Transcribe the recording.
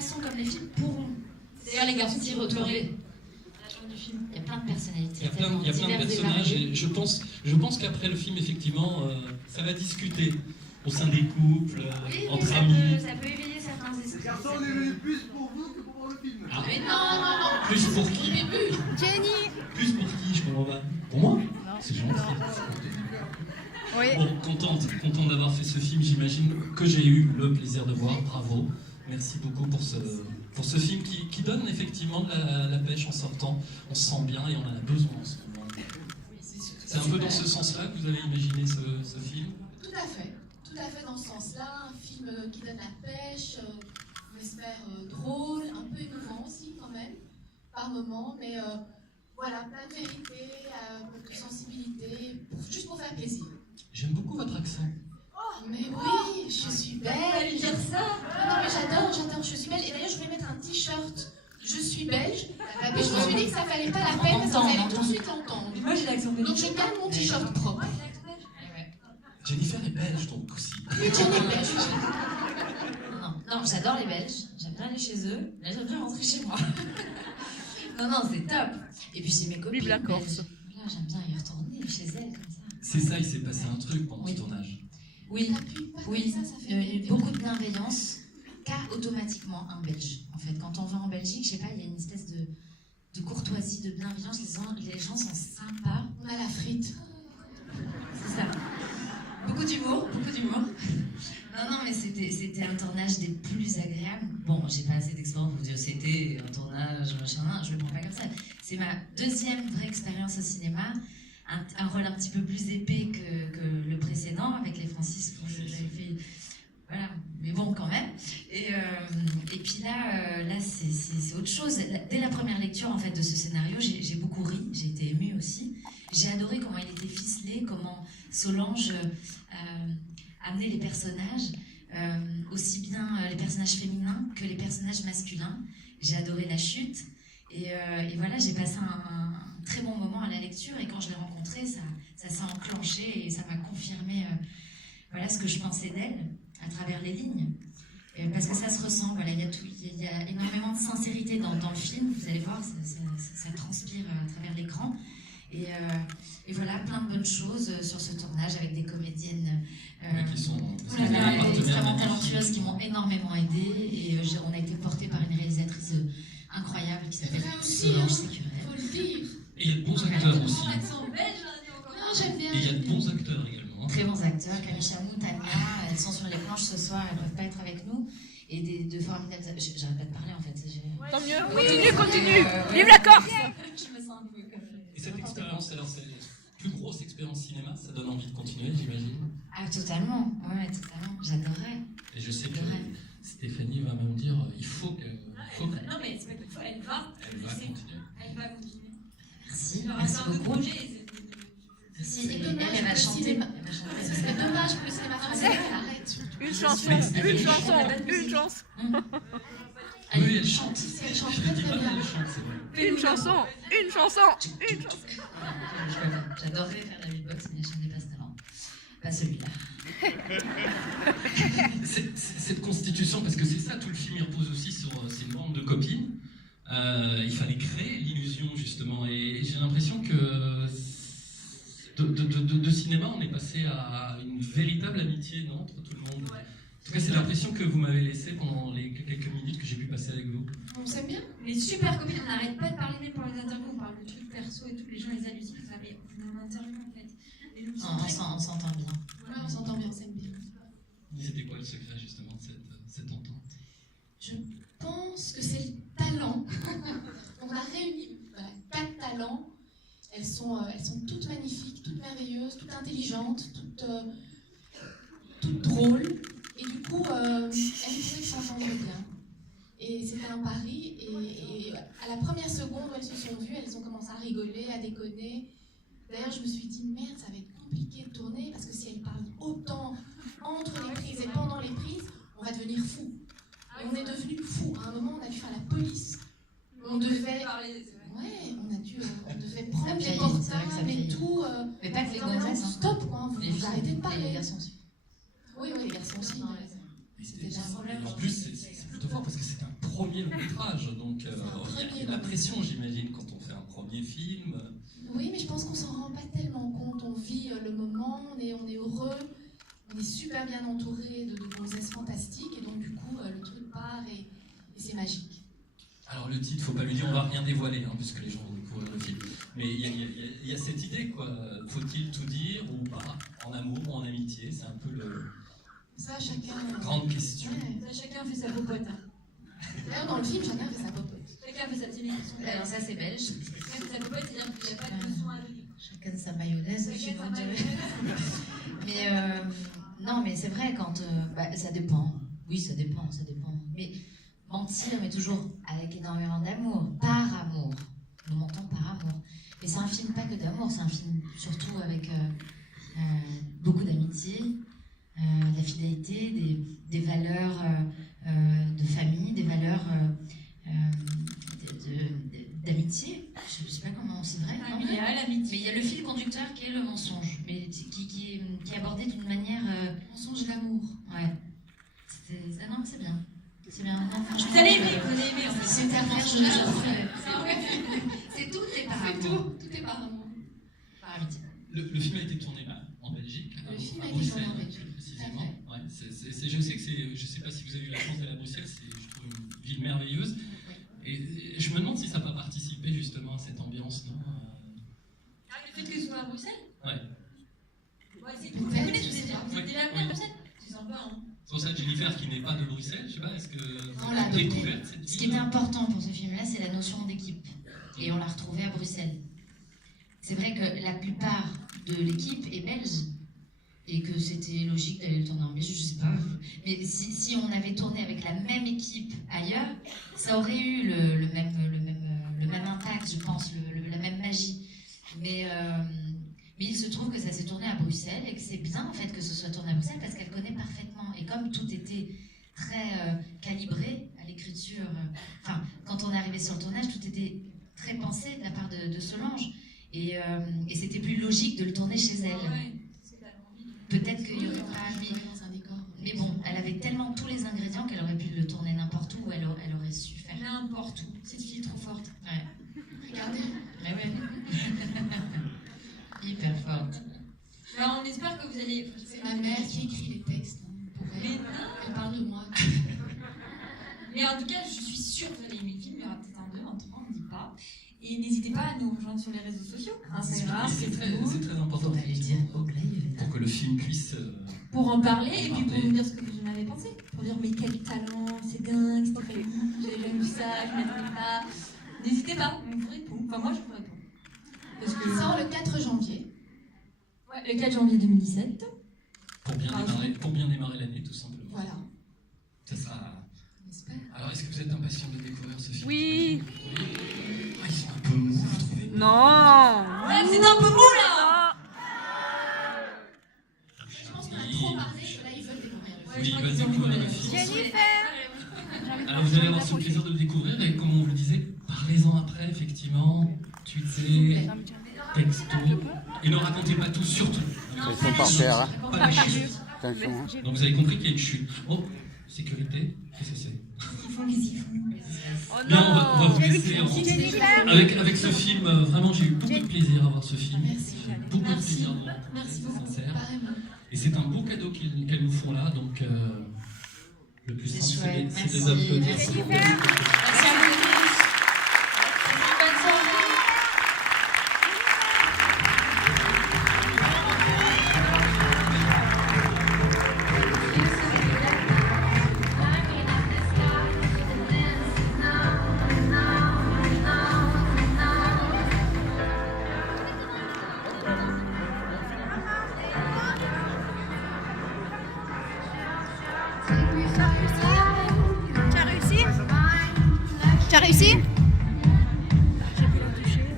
façon comme les filles pourront. D'ailleurs, les garçons s'y retrouver. Il y a plein de personnalités. Il y a plein de personnages et je pense qu'après le film, effectivement, ça va discuter au sein des couples, entre amis. Ça peut éveiller certains esprits. Garçon, on est venu plus pour vous que pour voir le film. Ah. Mais non. Plus pour qui? Jenny. Plus pour qui, je comprends pas. Pour moi? C'est gentil. Oui. Bon, content d'avoir fait ce film, j'imagine que j'ai eu le plaisir de voir, bravo. Merci beaucoup pour ce film qui donne effectivement de la pêche en sortant. On se sent bien et on en a besoin en ce moment. C'est un peu dans ce sens-là que vous avez imaginé ce film? Tout à fait dans ce sens-là. Un film qui donne la pêche, on espère drôle, un peu émouvant aussi quand même, par moments, mais voilà, plein de vérité, de sensibilité, juste pour faire plaisir. J'aime beaucoup votre accent. Oh, mais oui, je suis belle. Dire ça. Non, mais j'adore, je suis belle. Et d'ailleurs, je voulais mettre un t-shirt. Je suis belge. Et je me suis dit que ça fallait pas la peine parce que vous allez tout de suite l'entendre. Moi, j'ai l'accent belge. Donc, je garde mon t-shirt propre. Jennifer est belge, donc aussi. Et Jenny est belge. Non, j'adore les Belges. J'aime bien aller chez eux. Là, j'aime bien rentrer chez moi. Non, c'est top. Et puis, j'ai mes copines Vive la Corse. belges. Là, j'aime bien y retourner chez elles comme ça. C'est ça, il s'est passé un truc pendant ce tournage. Oui, oui. Ça fait Il y a eu beaucoup de bienveillance, car automatiquement un Belge. En fait, quand on va en Belgique, je sais pas, il y a une espèce de courtoisie, de bienveillance. Les gens sont sympas. On a la frite. C'est ça. Beaucoup d'humour. Non, mais c'était un tournage des plus agréables. Bon, j'ai pas assez d'expérience pour vous dire c'était un tournage, machin, je le prends pas comme ça. C'est ma deuxième vraie expérience au cinéma. Un rôle un petit peu plus épais que le précédent, avec les Francis, j'avais fait... Voilà, mais bon, quand même. Et puis là c'est autre chose. Dès la première lecture, en fait, de ce scénario, j'ai beaucoup ri, j'ai été émue aussi. J'ai adoré comment il était ficelé, comment Solange amenait les personnages, aussi bien les personnages féminins que les personnages masculins. J'ai adoré la chute. Et voilà, j'ai passé un très bon moment à la lecture, et quand je l'ai rencontrée, ça s'est enclenché et ça m'a confirmé voilà, ce que je pensais d'elle à travers les lignes. Parce que ça se ressent, voilà, il y a énormément de sincérité dans le film, vous allez voir, ça transpire à travers l'écran. Et voilà, plein de bonnes choses sur ce tournage avec des comédiennes qui sont extrêmement talentueuses qui m'ont énormément aidée. Et on a été porté par une réalisatrice incroyable qui s'appelle Solange Sécurel. Faut le dire. Et il y a de bons acteurs aussi. Non, j'aime bien. Et il y a de bons acteurs également. Très bons acteurs, Camille Chamou, Tania, elles sont sur les planches ce soir, elles ne peuvent pas être avec nous. Et de formidables... J'arrête pas de parler en fait. Tant mieux. Continue. Vive la Corse. Je me sens un peu comme... Et cette expérience, alors c'est la plus grosse expérience cinéma, ça donne envie de continuer, j'imagine. Ah, totalement, ouais, totalement, j'adorais. Et je sais que Stéphanie va me dire, il faut que... Non, mais c'est pas qu'il faut, elle va continuer. Merci, Il y aura merci un autre beaucoup. projet. Merci, C'est et dommage elle va que le chanter. cinéma- Elle va chanter. Ce serait dommage pour le cinéma français qu'elle arrête surtout. Une chanson. Oui, elle chante. Elle chante Je très dis très pas, bien. elle chante, c'est vrai. Une chanson. J'adorerais faire la beatbox, mais je n'ai pas ce talent. Pas celui-là. Cette constitution, parce que c'est ça, tout le film il repose aussi sur ces bandes de copines. Il fallait créer l'illusion justement, et j'ai l'impression que de cinéma on est passé à une véritable amitié, non, entre tout le monde. En tout cas, c'est l'impression que vous m'avez laissée pendant les quelques minutes que j'ai pu passer avec vous. On s'aime bien. Les super copines, on n'arrête pas de parler même pour les interviews, on parle de trucs perso et tout, les gens les hallucinent, ça mais on est en interview en fait. Et nous, On s'entend bien. Ouais, on s'entend bien, on s'aime bien. C'était quoi le secret justement de cette entente? Je pense que c'est le talent. On a réuni 4 talents. Elles sont toutes magnifiques, toutes merveilleuses, toutes intelligentes, toutes drôles. Et du coup, elles pouvaient s'entendre bien. Et c'était un pari. Et à la première seconde où elles se sont vues, elles ont commencé à rigoler, à déconner. D'ailleurs, je me suis dit, merde, ça va être compliqué de tourner parce que si elles parlent autant entre les prises et pendant les prises, on va devenir fou. Et on est devenus fous. À un moment, on a dû faire la police. On devait... Ouais, on devait prendre les portables et tout. Mais pas que les Non, mais non, gonzesses. stop, quoi. Vous arrêtez de Et parler. les garçons aussi. Oui, les garçons aussi. Et en plus, c'est plutôt fort parce que c'est un premier long métrage, donc un premier il y a de la long pression, j'imagine, quand on fait un premier film. Oui, mais je pense qu'on s'en rend pas tellement compte. On vit le moment, on est heureux, on est super bien entouré de gonzesses fantastiques, et donc du coup, le truc part et c'est magique. Alors le titre, faut pas lui dire, on va rien dévoiler, hein, puisque les gens vont découvrir le film. Mais il y a cette idée, quoi. Faut-il tout dire ou pas? En amour ou en amitié, c'est un peu Ça, chacun. grande question. Ouais. Ça, chacun fait sa popote. Hein. D'ailleurs, dans le film, chacun fait sa popote. Chacun fait sa petite leçon. Alors ça c'est belge. Chacun fait sa popote, c'est-à-dire qu'il n'y a pas de leçon à donner. Chacun sa mayonnaise, je Chacun sa dirais. mayonnaise. Mais non, mais c'est vrai quand ça dépend. Oui, ça dépend. Mais mentir, mais toujours avec énormément d'amour, par amour. Nous mentons par amour. Mais c'est un film pas que d'amour, c'est un film surtout avec beaucoup d'amitié, de la fidélité, des valeurs de famille, des valeurs d'amitié. Je ne sais pas comment c'est vrai. Non, mais il y a le fil conducteur qui est le mensonge, mais qui est abordé d'une manière mensonge l'amour. Ouais. Non, c'est bien. C'est bien. Vous allez aimer en fait. C'est à faire, c'est tout est par amour. Tout est par amour. Par amitié. Le film a été tourné en Belgique, Le film à a été Bruxelles, tourné en Belgique. précisément. Ouais, je sais que je sais pas si vous avez eu la chance d'aller à Bruxelles, je trouve une ville merveilleuse. Et je me demande si ça n'a pas participé justement à cette ambiance, non? Le fait que ce soit à Bruxelles. Ouais. Ouais, c'est tout. Vous connaissez, vous êtes déjà venu à Bruxelles. C'est sympa, hein. C'est pour ça que Jennifer, qui n'est pas de Bruxelles, je sais pas, est-ce que On l'a vous avez découvert cette Ce qui ville? était important pour ce film-là, c'est la notion d'équipe. Et on l'a retrouvée à Bruxelles. C'est vrai que la plupart de l'équipe est belge. Et que c'était logique d'aller le tourner en Belgique, je sais pas. Mais si on avait tourné avec la même équipe ailleurs, ça aurait eu le même impact, je pense, la même magie. Mais il se trouve que ça s'est tourné à Bruxelles et que c'est bien en fait que ce soit tourné à Bruxelles parce qu'elle connaît parfaitement. Et comme tout était très calibré à l'écriture, enfin, quand on est arrivé sur le tournage, tout était très pensé de la part de Solange. Et c'était plus logique de le tourner chez elle. Ouais. Peut-être qu'il n'y aurait pas mis. Dans un décor. Mais bon, elle avait tellement tous les ingrédients qu'elle aurait pu le tourner n'importe où, elle aurait su faire. N'importe où. Cette fille est trop forte. Ouais. Regardez. Mais ouais. Hyper forte. Alors, on espère que vous allez. C'est ma mère qui écrit les textes. Hein, pour elle. Mais non. Elle parle de moi. Mais en tout cas, je suis sûre que vous allez aimer le film. Il y aura peut-être un 2, un 3, on ne dit pas. Et n'hésitez pas à nous rejoindre sur les réseaux sociaux. Instagram, C'est très Facebook. important Faut aller dire au live. pour que le film puisse. Pour en parler et puis pour nous dire ce que vous en avez pensé. Pour dire, mais quel talent, c'est dingue, Stéphanie, j'avais jamais vu ça, je ne m'attendais pas. N'hésitez pas, on vous répond. Enfin, moi, je vous réponds. Parce que. Ça sort le 4 janvier. Ouais, le 4 janvier 2017. Pour bien démarrer l'année, tout simplement. Voilà. Ça sera. On espère. Alors, est-ce que vous êtes impatient de découvrir ce film? Oui. Ah, ils sont un peu mous, vous trouvez? Non. Ouais, c'est un peu mou là. Je pense qu'on a trop parlé, que là ils veulent découvrir le film. Oui, ils veulent découvrir le film. Jennifer. Alors, vous allez avoir ce plaisir de le découvrir et, comme on vous le disait, parlez-en après, effectivement. Tweetez, texto. Et ne racontez pas tout, surtout. Ils sont par terre. Hein. Pas la chute. Attention. Hein. Donc, vous avez compris qu'il y a une chute. Oh, sécurité, qu'est-ce que c'est? Ils font les siffleux. Oh Bien, on va non. vous laisser Jennifer. avec ce film. Vraiment, j'ai eu beaucoup de plaisir à voir ce film. Merci. Beaucoup de Merci. plaisir de vous rencontrer, Merci c'est beaucoup. sincère. Pareillement. Et c'est un beau cadeau qu'elles nous font là, donc le plus C'est simple, chouette. c'est de les Merci. applaudir. Merci s'il vous beaucoup. plaît. Merci à vous tous. Bonne soirée. Tu as réussi? Tu as réussi?